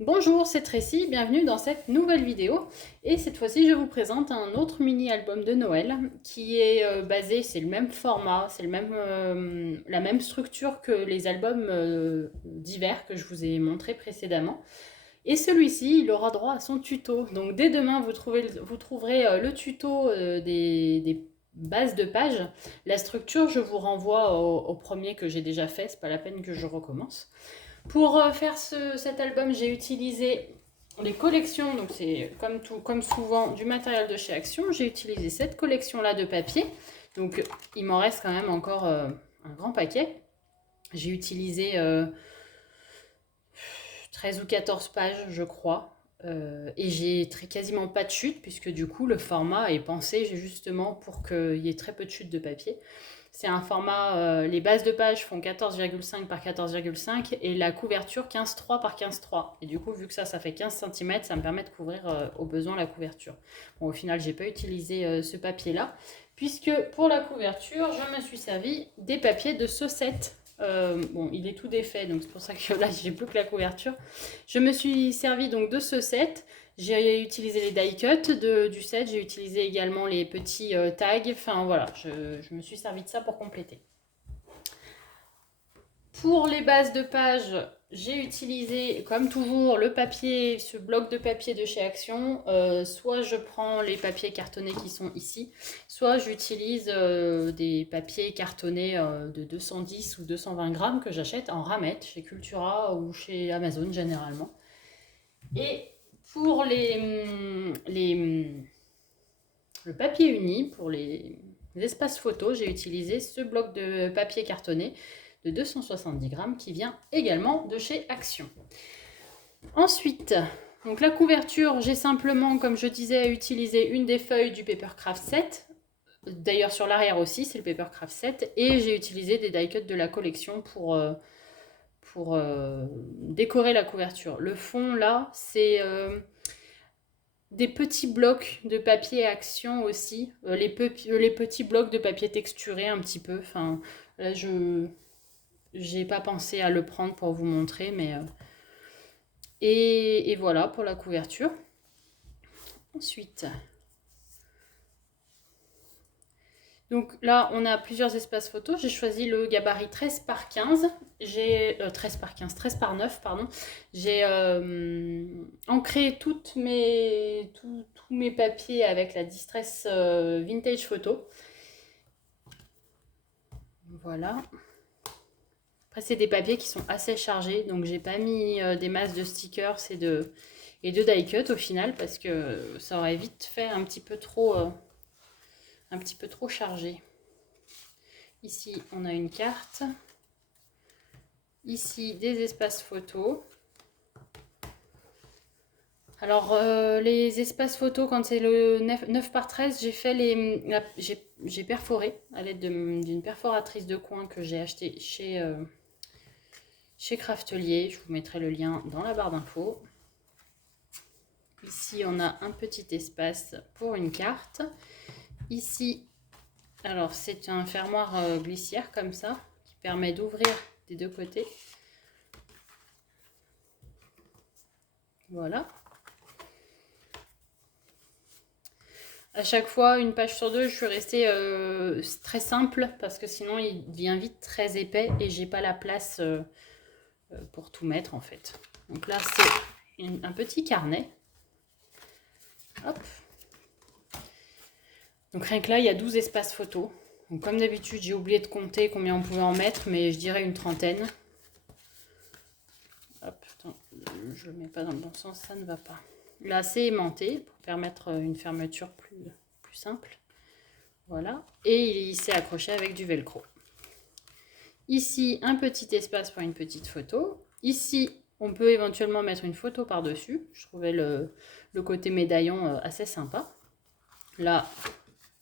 Bonjour, c'est Tracy, bienvenue dans cette nouvelle vidéo. Et cette fois-ci, je vous présente un autre mini-album de Noël qui est basé, c'est le même format, c'est la même structure que les albums d'hiver que je vous ai montré précédemment. Et celui-ci, il aura droit à son tuto. Donc dès demain, vous trouverez le tuto des bases de page. La structure, je vous renvoie au premier que j'ai déjà fait, c'est pas la peine que je recommence. Pour faire cet album, j'ai utilisé les collections, donc c'est comme souvent du matériel de chez Action. J'ai utilisé cette collection-là de papier, donc il m'en reste quand même encore un grand paquet. J'ai utilisé 13 ou 14 pages, je crois. Et j'ai quasiment pas de chute, puisque du coup, le format est pensé justement pour qu'il y ait très peu de chutes de papier. C'est un format, les bases de page font 14,5 par 14,5 et la couverture 15,3 par 15,3. Et du coup, vu que ça fait 15 cm, ça me permet de couvrir au besoin la couverture. Bon, au final, j'ai pas utilisé ce papier-là, puisque pour la couverture, je me suis servi des papiers de Saucette. Bon, il est tout défait, donc c'est pour ça que là, j'ai plus que la couverture. Je me suis servi donc de ce set. J'ai utilisé les die cuts du set, j'ai utilisé également les petits tags. Enfin voilà, je me suis servi de ça pour compléter. Pour les bases de page, j'ai utilisé, comme toujours, le papier, ce bloc de papier de chez Action. Soit je prends les papiers cartonnés qui sont ici, soit j'utilise des papiers cartonnés de 210 ou 220 grammes que j'achète en ramette chez Cultura ou chez Amazon généralement. Et pour le papier uni, pour les espaces photos, j'ai utilisé ce bloc de papier cartonné de 270 grammes qui vient également de chez Action. Ensuite, donc la couverture, j'ai simplement, comme je disais, utilisé une des feuilles du Papercraft 7. D'ailleurs, sur l'arrière aussi, c'est le Papercraft 7. Et j'ai utilisé des die cuts de la collection pour décorer la couverture. Le fond, là, c'est des petits blocs de papier Action aussi. Les petits blocs de papier texturé un petit peu. Enfin, là, je n'ai pas pensé à le prendre pour vous montrer, mais... et voilà pour la couverture. Ensuite, donc là, on a plusieurs espaces photos. J'ai choisi le gabarit 13 par 15. J'ai 13 par 15, 13 par 9, pardon. J'ai ancré tous mes papiers avec la Distress Vintage Photo. Voilà. Après, c'est des papiers qui sont assez chargés, donc j'ai pas mis des masses de stickers et de die cut au final parce que ça aurait vite fait un petit peu trop chargé. Ici, on a une carte. Ici, des espaces photos. Alors, les espaces photos, quand c'est le 9 par 13, j'ai perforé à l'aide d'une perforatrice de coin que j'ai acheté chez Craftelier. Je vous mettrai le lien dans la barre d'infos. Ici, on a un petit espace pour une carte. Ici, alors c'est un fermoir glissière comme ça, qui permet d'ouvrir des deux côtés. Voilà. À chaque fois, une page sur deux, je suis restée très simple parce que sinon il devient vite très épais et j'ai pas la place pour tout mettre en fait. Donc là, c'est un petit carnet. Hop. Donc rien que là, il y a 12 espaces photos. Donc comme d'habitude, j'ai oublié de compter combien on pouvait en mettre, mais je dirais une trentaine. Hop, attends, je le mets pas dans le bon sens, ça ne va pas. Là, c'est aimanté pour permettre une fermeture plus simple. Voilà. Et il s'est accroché avec du velcro. Ici, un petit espace pour une petite photo. Ici, on peut éventuellement mettre une photo par-dessus. Je trouvais le côté médaillon assez sympa. Là,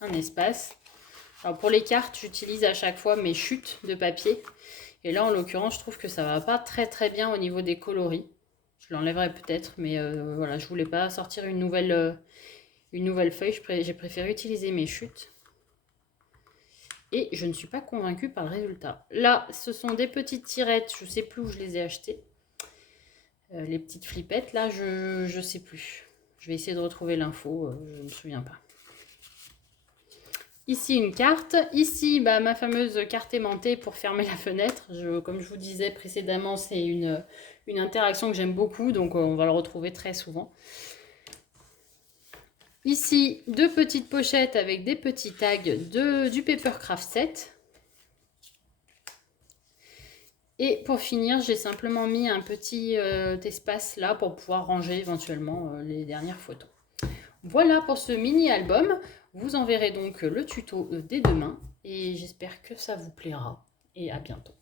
un espace. Alors pour les cartes, j'utilise à chaque fois mes chutes de papier. Et là, en l'occurrence, je trouve que ça va pas très bien au niveau des coloris. Je l'enlèverai peut-être, mais voilà, je voulais pas sortir une nouvelle feuille. J'ai préféré utiliser mes chutes. Et je ne suis pas convaincue par le résultat. Là, ce sont des petites tirettes. Je ne sais plus où je les ai achetées. Les petites flippettes, là, je sais plus. Je vais essayer de retrouver l'info, je ne me souviens pas. Ici, une carte. Ici, bah, ma fameuse carte aimantée pour fermer la fenêtre. Comme je vous disais précédemment, c'est une interaction que j'aime beaucoup, donc on va le retrouver très souvent. Ici, 2 petites pochettes avec des petits tags du Papercraft Set. Et pour finir, j'ai simplement mis un petit espace là pour pouvoir ranger éventuellement les dernières photos. Voilà pour ce mini album. Vous enverrez donc le tuto dès demain et j'espère que ça vous plaira. Et à bientôt.